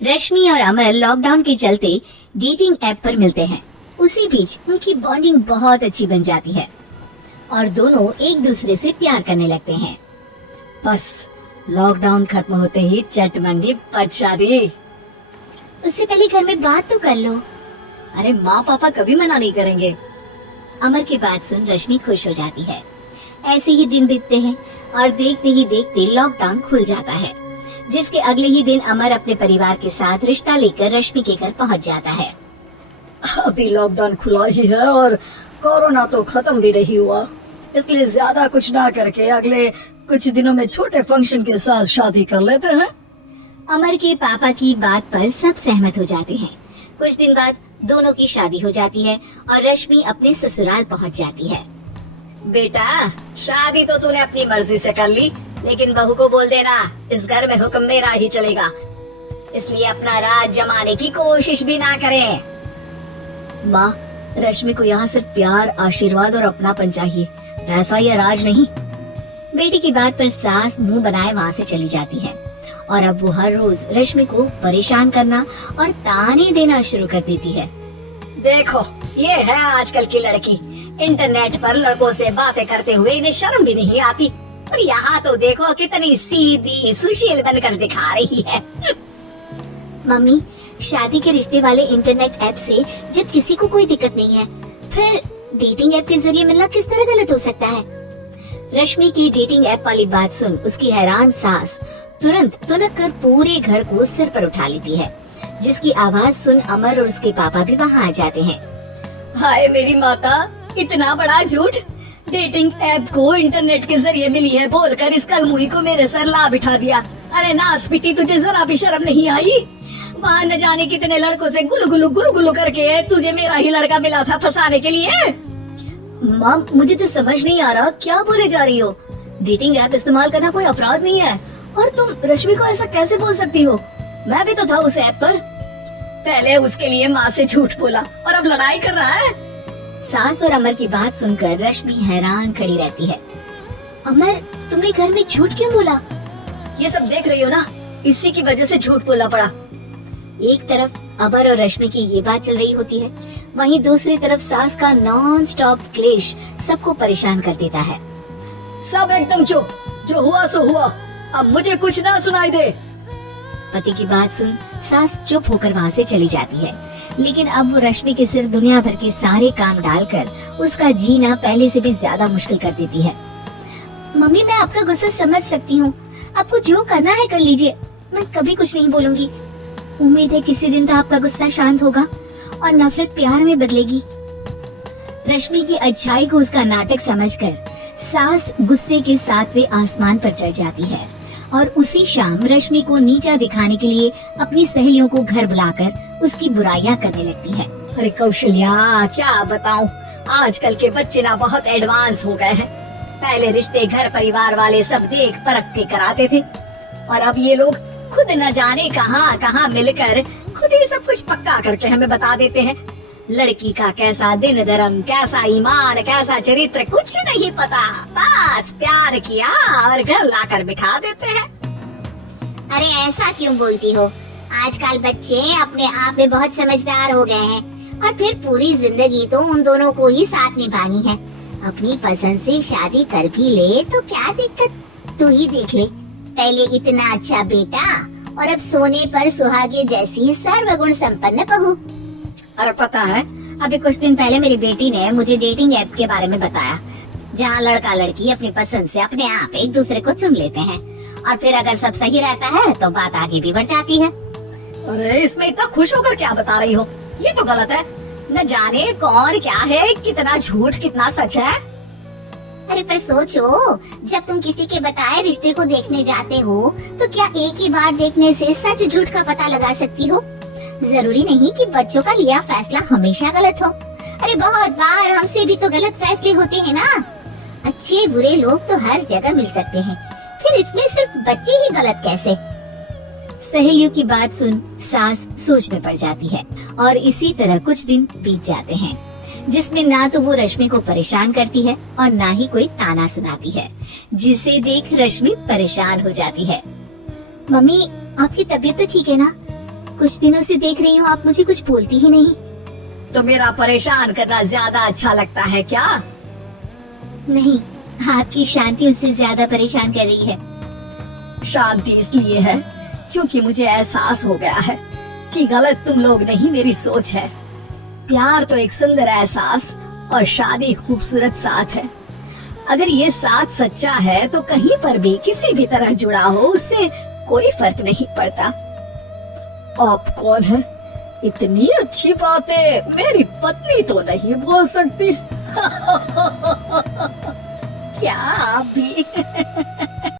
रश्मि और अमर लॉकडाउन के चलते डेटिंग ऐप पर मिलते हैं। उसी बीच उनकी बॉन्डिंग बहुत अच्छी बन जाती है और दोनों एक दूसरे से प्यार करने लगते हैं। बस लॉकडाउन खत्म होते ही चट मंडी पट शादी। उससे पहले घर में बात तो कर लो। अरे माँ पापा कभी मना नहीं करेंगे। अमर की बात सुन रश्मि खुश हो जाती है। ऐसे ही दिन बीतते हैं और देखते ही देखते लॉकडाउन खुल जाता है, जिसके अगले ही दिन अमर अपने परिवार के साथ रिश्ता लेकर रश्मि के घर पहुंच जाता है। अभी लॉकडाउन खुला ही है और कोरोना तो खत्म भी नहीं हुआ, इसलिए ज्यादा कुछ ना करके अगले कुछ दिनों में छोटे फंक्शन के साथ शादी कर लेते हैं। अमर के पापा की बात पर सब सहमत हो जाते हैं। कुछ दिन बाद दोनों की शादी हो जाती है और रश्मि अपने ससुराल पहुंच जाती है। बेटा, शादी तो तूने अपनी मर्जी से कर ली, लेकिन बहू को बोल देना इस घर में हुक्म मेरा ही चलेगा, इसलिए अपना राज जमाने की कोशिश भी ना करें। माँ, रश्मि को यहाँ सिर्फ प्यार, आशीर्वाद और अपनापन चाहिए, पैसा या राज नहीं। बेटी की बात पर सास मुंह बनाए वहाँ से चली जाती है और अब वो हर रोज रश्मि को परेशान करना और ताने देना शुरू कर देती है। देखो, ये है आजकल की लड़की, इंटरनेट पर लड़कों से बातें करते हुए इन्हें शर्म भी नहीं आती, और यहाँ तो देखो कितनी सीधी सुशील बनकर दिखा रही है। मम्मी, शादी के रिश्ते वाले इंटरनेट ऐप से जब किसी को कोई दिक्कत नहीं है, फिर डेटिंग ऐप के जरिए मिलना किस तरह गलत हो सकता है? रश्मि की डेटिंग ऐप वाली बात सुन उसकी हैरान सास तुरंत तुनक कर पूरे घर को सिर पर उठा लेती है, जिसकी आवाज सुन अमर और उसके पापा भी वहाँ आ जाते हैं। हाय मेरी माता, इतना बड़ा झूठ! डेटिंग ऐप को इंटरनेट के जरिए मिली है बोलकर इस कलमुही को मेरे सर ला बिठा दिया। अरे नास पिटी, तुझे जरा भी शर्म नहीं आई? वहाँ न जाने कितने लड़कों से गुलगुलू गुलगुलू करके तुझे मेरा ही लड़का मिला था फंसाने के लिए। माँ, मुझे तो समझ नहीं आ रहा क्या बोले जा रही हो। डेटिंग ऐप इस्तेमाल करना कोई अपराध नहीं है, और तुम रश्मि को ऐसा कैसे बोल सकती हो? मैं भी तो था उस ऐप पर। पहले उसके लिए माँ से झूठ बोला और अब लड़ाई कर रहा है। सास और अमर की बात सुनकर रश्मि हैरान खड़ी रहती है। अमर, तुमने घर में झूठ क्यों बोला? ये सब देख रही हो ना, इसी की वजह से झूठ बोलना पड़ा। एक तरफ अमर और रश्मि की ये बात चल रही होती है, वहीं दूसरी तरफ सास का नॉन स्टॉप क्लेश सबको परेशान कर देता है। सब एकदम चुप, जो हुआ सो हुआ, अब मुझे कुछ ना सुनाई दे। पति की बात सुन सास चुप होकर वहाँ से चली जाती है, लेकिन अब वो रश्मि के सिर दुनिया भर के सारे काम डालकर उसका जीना पहले से भी ज्यादा मुश्किल कर देती है। मम्मी, मैं आपका गुस्सा समझ सकती हूँ, आपको जो करना है कर लीजिए, मैं कभी कुछ नहीं बोलूंगी। उम्मीद है किसी दिन तो आपका गुस्सा शांत होगा और नफरत प्यार में बदलेगी। रश्मि की अच्छाई को उसका नाटक समझकर सास गुस्से के 7वें आसमान पर चढ़ जाती है और उसी शाम रश्मि को नीचा दिखाने के लिए अपनी सहेलियों को घर बुलाकर उसकी बुराइयां करने लगती है। अरे कौशल्या, क्या बताऊं, आजकल के बच्चे ना बहुत एडवांस हो गए हैं। पहले रिश्ते घर परिवार वाले सब देख परख के कराते थे, और अब ये लोग खुद न जाने कहां कहां मिलकर खुद ही सब कुछ पक्का करके हमें बता देते हैं। लड़की का कैसा दिन धर्म, कैसा ईमान, कैसा चरित्र कुछ नहीं पता, बस प्यार किया और घर लाकर बिठा देते हैं। अरे ऐसा क्यों बोलती हो? आजकल बच्चे अपने आप में बहुत समझदार हो गए हैं, और फिर पूरी जिंदगी तो उन दोनों को ही साथ निभानी है। अपनी पसंद से शादी कर भी ले तो क्या दिक्कत? तू ही देख ले, पहले इतना अच्छा बेटा और अब सोने पर सुहागे जैसी सर्वगुण संपन्न बहू। अरे पता है, अभी कुछ दिन पहले मेरी बेटी ने मुझे डेटिंग ऐप के बारे में बताया, जहाँ लड़का लड़की अपनी पसंद से अपने आप एक दूसरे को चुन लेते हैं, और फिर अगर सब सही रहता है तो बात आगे भी बढ़ जाती है। अरे इसमें इतना खुश होकर क्या बता रही हो? ये तो गलत है। न जाने कौन क्या है, कितना झूठ कितना सच है। अरे पर सोचो, जब तुम किसी के बताए रिश्ते को देखने जाते हो तो क्या एक ही बार देखने से सच झूठ का पता लगा सकती हो? जरूरी नहीं कि बच्चों का लिया फैसला हमेशा गलत हो। अरे बहुत बार हमसे भी तो गलत फैसले होते हैं ना। अच्छे बुरे लोग तो हर जगह मिल सकते हैं, फिर इसमें सिर्फ बच्चे ही गलत कैसे? सहेलियों की बात सुन सास सोच में पड़ जाती है, और इसी तरह कुछ दिन बीत जाते हैं, जिसमें ना तो वो रश्मि को परेशान करती है और ना ही कोई ताना सुनाती है, जिसे देख रश्मि परेशान हो जाती है। मम्मी, आपकी तबीयत तो ठीक है ना? कुछ दिनों से देख रही हूँ आप मुझे कुछ बोलती ही नहीं। तो मेरा परेशान करना ज्यादा अच्छा लगता है क्या? नहीं, आपकी शांति उससे ज्यादा परेशान कर रही है। शांति इसलिए है क्योंकि मुझे एहसास हो गया है कि गलत तुम लोग नहीं, मेरी सोच है। प्यार तो एक सुंदर एहसास और शादी खूबसूरत साथ है। अगर ये साथ सच्चा है तो कहीं पर भी किसी भी तरह जुड़ा हो उससे कोई फर्क नहीं पड़ता। आप कौन है? इतनी अच्छी बातें मेरी पत्नी तो नहीं बोल सकती। क्या आप भी